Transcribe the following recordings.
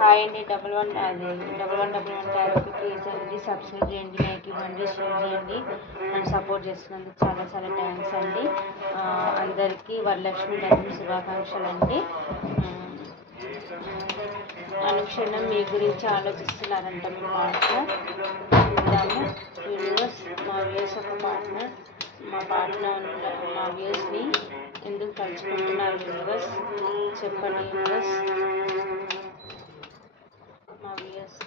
Hi అండి. 1111 టారోకి please అండి subscribe చేయండి, లైక్ ఇవ్వండి, షేర్ చేయండి. నన్ను సపోర్ట్ చేస్తున్నందుకు చాలా చాలా థ్యాంక్స్ అండి. అందరికీ వరలక్ష్మి వ్రతం శుభాకాంక్షలు అండి. అనుక్షణం మీ గురించి ఆలోచిస్తున్నారంట మీ పార్ట్నర్. చూద్దాము. యూనివర్స్, మా వ్యూస్ ఒక పార్ట్నర్, మా వ్యూస్ని ఎందుకు తలుచుకుంటున్నారు యూనివర్స్ చెప్పండి యూనివర్స్. మా వ్యూస్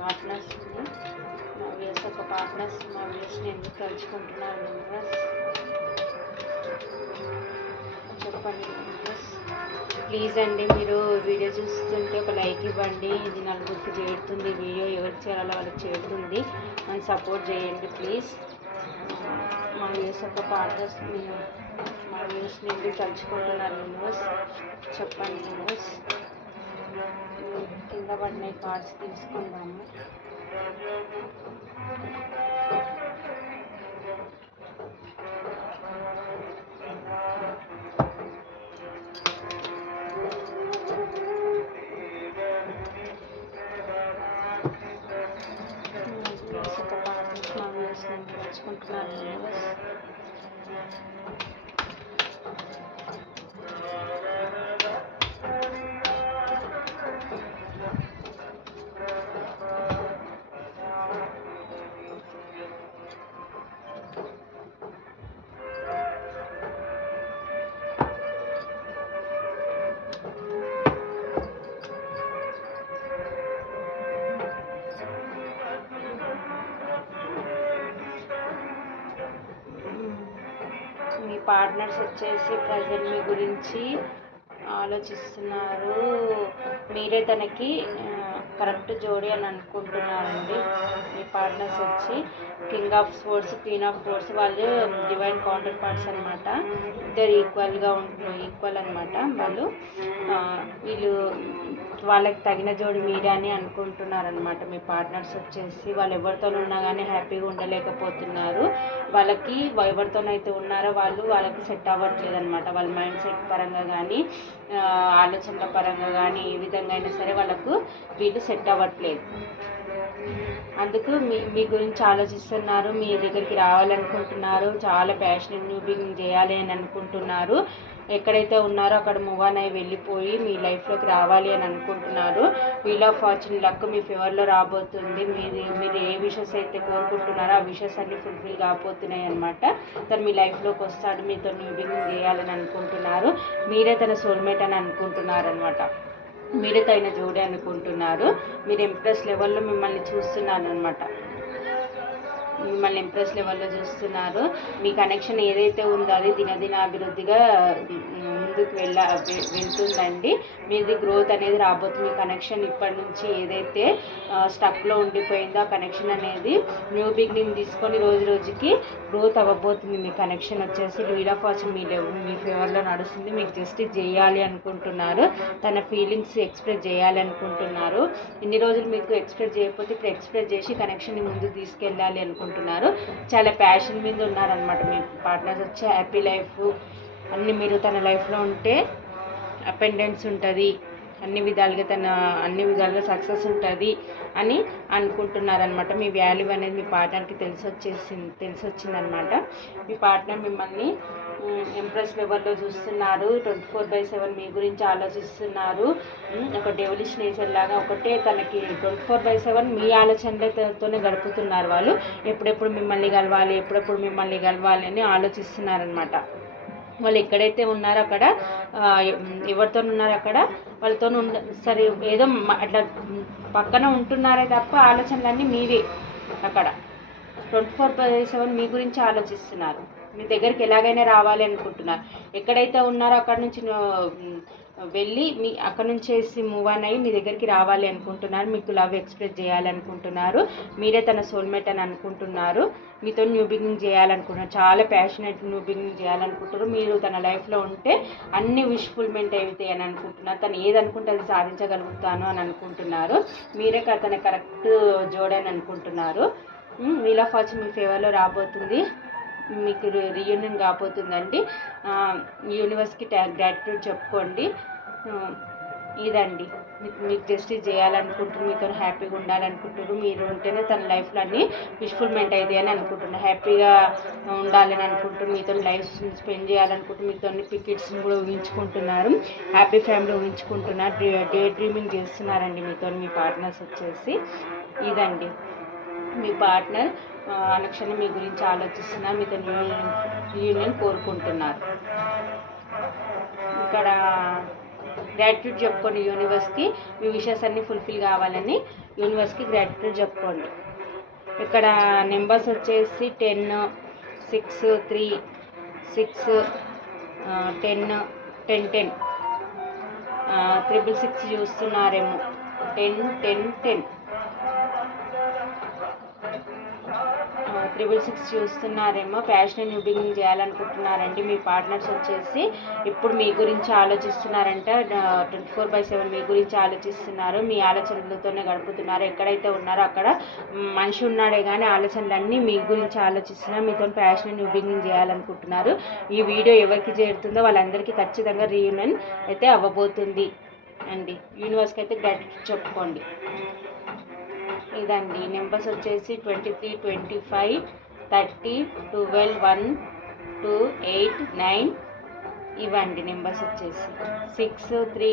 పార్ట్నర్స్ని మా వ్యూస్ని ఎందుకు తలుచుకుంటున్నారు యూనివర్స్ చెప్పండి యూనివర్స్. ప్లీజ్ అండి, మీరు వీడియో చూస్తుంటే ఒక లైక్ ఇవ్వండి. ఇది నలుగురికి చేరుతుంది. వీడియో ఎవరికి చేయాలో వాళ్ళకి చేరుతుంది. మనం సపోర్ట్ చేయండి ప్లీజ్. మా వ్యూస్ యొక్క పార్ట్నర్స్ని మా వ్యూస్ని ఎందుకు తలుచుకుంటున్నారు యూనివర్స్ చెప్పండి యూనివర్స్. కింద పడిన కార్డ్స్ తీసుకుందాము. తలుచుకుంటున్నారు యూనివర్స్. మీ పార్ట్నర్స్ వచ్చేసి ప్రజెంట్ మీ గురించి ఆలోచిస్తున్నారు. మీరే తనకి కరెక్ట్ జోడీ అని అనుకుంటున్నారండి. మీ పార్ట్నర్స్ వచ్చి king of sports, queen of sports, వాళ్ళు డివైన్ కౌంటర్ పార్ట్స్ అనమాట. ఇద్దరు ఈక్వల్ అనమాట. వీళ్ళు వాళ్ళకి తగిన జోడి మీరే అని అనుకుంటున్నారనమాట. మీ పార్ట్నర్స్ వచ్చేసి వాళ్ళు ఎవరితో ఉన్నా కానీ హ్యాపీగా ఉండలేకపోతున్నారు. వాళ్ళకి ఎవరితోనైతే ఉన్నారో వాళ్ళకి సెట్ అవ్వట్లేదు అనమాట. వాళ్ళ మైండ్ సెట్ పరంగా కానీ ఆలోచనల పరంగా కానీ ఏ విధంగా అయినా సరే వాళ్ళకు వీళ్ళు సెట్ అవ్వట్లేదు. అందుకు మీ గురించి ఆలోచిస్తున్నారు. మీ దగ్గరికి రావాలనుకుంటున్నారు. చాలా ప్యాషనెట్ న్యూ బిగినింగ్ చేయాలి అని అనుకుంటున్నారు. ఎక్కడైతే ఉన్నారో అక్కడ మూవ్ ఆన్ అయ్యి వెళ్ళిపోయి మీ లైఫ్లోకి రావాలి అని అనుకుంటున్నారు. వీల్ ఆఫ్ ఫార్చ్యూన్ లక్ మీ ఫేవర్లో రాబోతుంది. మీరు ఏ విషెస్ అయితే కోరుకుంటున్నారో ఆ విషెస్ అన్ని ఫుల్ఫిల్ కాబోతున్నాయి అనమాట. తను మీ లైఫ్లోకి వస్తాడు. మీతో న్యూ బిగినింగ్ చేయాలని అనుకుంటున్నారు. మీరే తన సోల్మేట్ అని అనుకుంటున్నారు అనమాట. మీరే తగిన జోడి అనుకుంటున్నారు. మీరు ఇంప్రెస్ లెవెల్లో మిమ్మల్ని చూస్తున్నారు అనమాట. మిమ్మల్ని ఇంప్రెస్ లెవెల్లో చూస్తున్నారు. మీ కనెక్షన్ ఏదైతే ఉందో అది దినదినాభివృద్ధిగా ముందుకు వెళ్తుందండి. మీది గ్రోత్ అనేది రాబోతుంది. మీ కనెక్షన్ ఇప్పటి నుంచి ఏదైతే స్టక్లో ఉండిపోయిందో ఆ కనెక్షన్ అనేది న్యూ బిగినింగ్ తీసుకొని రోజు రోజుకి గ్రోత్ అవ్వబోతుంది. మీ కనెక్షన్ వచ్చేసి వీల్ ఆఫ్ ఫార్చ్యూన్ మీ ఫేవర్లో నడుస్తుంది. మీకు జస్టిస్ చేయాలి అనుకుంటున్నారు. తన ఫీలింగ్స్ ఎక్స్ప్రెస్ చేయాలి అనుకుంటున్నారు. ఇన్ని రోజులు మీకు ఎక్స్ప్రెస్ చేయకపోతే ఇప్పుడు ఎక్స్ప్రెస్ చేసి కనెక్షన్ని ముందుకు తీసుకెళ్ళాలి అనుకుంటున్నారు. చాలా ప్యాషన్ మీద ఉన్నారనమాట. మీ పార్ట్నర్స్ వచ్చి హ్యాపీ లైఫ్ అన్ని మీరు తన లైఫ్లో ఉంటే అపెండెన్స్ ఉంటుంది. అన్ని విధాలుగా సక్సెస్ ఉంటుంది అని అనుకుంటున్నారనమాట. మీ వాల్యూ అనేది మీ పార్ట్నర్కి తెలిసి వచ్చిందనమాట. మీ పార్ట్నర్ మిమ్మల్ని ఇంప్రెస్ లెవెల్లో చూస్తున్నారు. 24/7 మీ గురించి ఆలోచిస్తున్నారు. ఒక డెవలిష్ నేచర్ లాగా ఒకటే తనకి 24/7 మీ ఆలోచనలతోనే గడుపుతున్నారు. వాళ్ళు ఎప్పుడెప్పుడు మిమ్మల్ని కలవాలి అని ఆలోచిస్తున్నారనమాట. వాళ్ళు ఎక్కడైతే ఉన్నారో అక్కడ ఎవరితో ఉన్నారో అక్కడ వాళ్ళతో సరే ఏదో అట్లా పక్కన ఉంటున్నారే తప్ప ఆలోచనలన్నీ మీవే. అక్కడ 24/7 మీ గురించి ఆలోచిస్తున్నారు. మీ దగ్గరికి ఎలాగైనా రావాలి అనుకుంటున్నారు. ఎక్కడైతే ఉన్నారో అక్కడ నుంచి వెళ్ళి అక్కడ నుంచేసి మూవ్ ఆన్ అయ్యి మీ దగ్గరికి రావాలి అనుకుంటున్నారు. మీకు లవ్ ఎక్స్ప్రెస్ చేయాలనుకుంటున్నారు. మీరే తన సోల్మేట్ అని అనుకుంటున్నారు. మీతో న్యూ బిగినింగ్ చేయాలనుకుంటున్నారు. చాలా ప్యాషనెట్ న్యూ బిగినింగ్ చేయాలనుకుంటున్నారు. మీరు తన లైఫ్లో ఉంటే అన్ని విష్ఫుల్మెంట్ అవుతాయి అని అనుకుంటున్నారు. తను ఏదనుకుంటే అది సాధించగలుగుతాను అని అనుకుంటున్నారు. మీరే తన కరెక్ట్ జోడని అనుకుంటున్నారు. వీల్ ఆఫ్ ఫార్చ్యూన్ మీ ఫేవర్లో రాబోతుంది. మీకు రీయూనియన్ కాబోతుందండి. యూనివర్స్కి గ్రాటిట్యూడ్ చెప్పుకోండి. ఇదండి మీకు జస్టిస్ చేయాలనుకుంటున్నారు, మీతో హ్యాపీగా ఉండాలనుకుంటున్నారు, మీరు ఉంటేనే తన లైఫ్లో అన్నీ ఫుల్ఫిల్మెంట్ అవుతాయి అని అనుకుంటున్నారు, హ్యాపీగా ఉండాలని అనుకుంటున్నారు, మీతో లైఫ్ స్పెండ్ చేయాలనుకుంటున్నారు, మీతో పికెట్స్ని కూడా ఊహించుకుంటున్నారు, హ్యాపీ ఫ్యామిలీ ఊహించుకుంటున్నారు, డే డ్రీమింగ్ చేస్తున్నారండి మీతో మీ పార్ట్నర్స్ వచ్చేసి. ఇదండి మీ పార్ట్నర్ అనుక్షణం మీ గురించి ఆలోచిస్తున్నారు, మీతో యూనియన్ కోరుకుంటున్నారు. ఇక్కడ గ్రాటిట్యూడ్ చెప్పుకోండి యూనివర్స్కి, మీ విషెస్ అన్నీ ఫుల్ఫిల్ కావాలని యూనివర్స్కి గ్రాటిట్యూడ్ చెప్పుకోండి. ఇక్కడ నెంబర్స్ వచ్చేసి 10, 6, 3, 6, 10, 10, 10, 666 చూస్తున్నారేమో. 10, 10, 10, 666 చూస్తున్నారేమో. ప్యాషన్ న్యూ బిగినింగ్ చేయాలనుకుంటున్నారండి. మీ పార్ట్నర్స్ వచ్చేసి ఇప్పుడు మీ గురించి ఆలోచిస్తున్నారంట. 24/7 మీ గురించి ఆలోచిస్తున్నారు, మీ ఆలోచనలతోనే గడుపుతున్నారు. ఎక్కడైతే ఉన్నారో అక్కడ మనిషి ఉన్నాడే కానీ ఆలోచనలన్నీ మీ గురించి ఆలోచిస్తున్నారు, మీతో ప్యాషన్ న్యూ బిగినింగ్ చేయాలనుకుంటున్నారు. ఈ వీడియో ఎవరికి చేరుతుందో వాళ్ళందరికీ ఖచ్చితంగా రీయూనియన్ అయితే అవ్వబోతుంది అండి. యూనివర్స్కి అయితే గ్రాటిట్యూడ్ చెప్పుకోండి. ఇదండి నెంబర్స్ వచ్చేసి 23, 25, 30, 12, 1, 2, 8, 9 ఇవ్వండి నెంబర్స్ వచ్చేసి. 6, 3,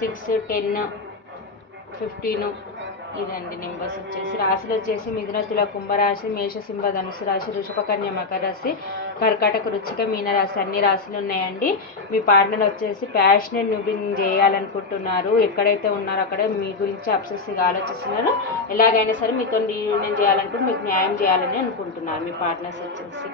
6, 10, 15 ఇదండి నెంబర్స్ వచ్చేసి. రాశులు వచ్చేసి మిథున, తుల, కుంభరాశి, మేష, సింహ, ధనుసు రాశి, వృషభ, కన్య, మకర రాశి, కర్కాటక, వృశ్చిక, మీన రాశి అన్ని రాశులు ఉన్నాయండి. మీ పార్ట్నర్ వచ్చేసి ప్యాషనెట్ న్యూ బిగినింగ్ చేయాలనుకుంటున్నారు. ఎక్కడైతే ఉన్నారో అక్కడ మీ గురించి అబ్సెసివ్గా ఆలోచిస్తున్నారు. ఎలాగైనా సరే మీతో రీయూనియన్ చేయాలనుకుంటే మీకు న్యాయం చేయాలని అనుకుంటున్నారు మీ పార్ట్నర్స్ వచ్చేసి.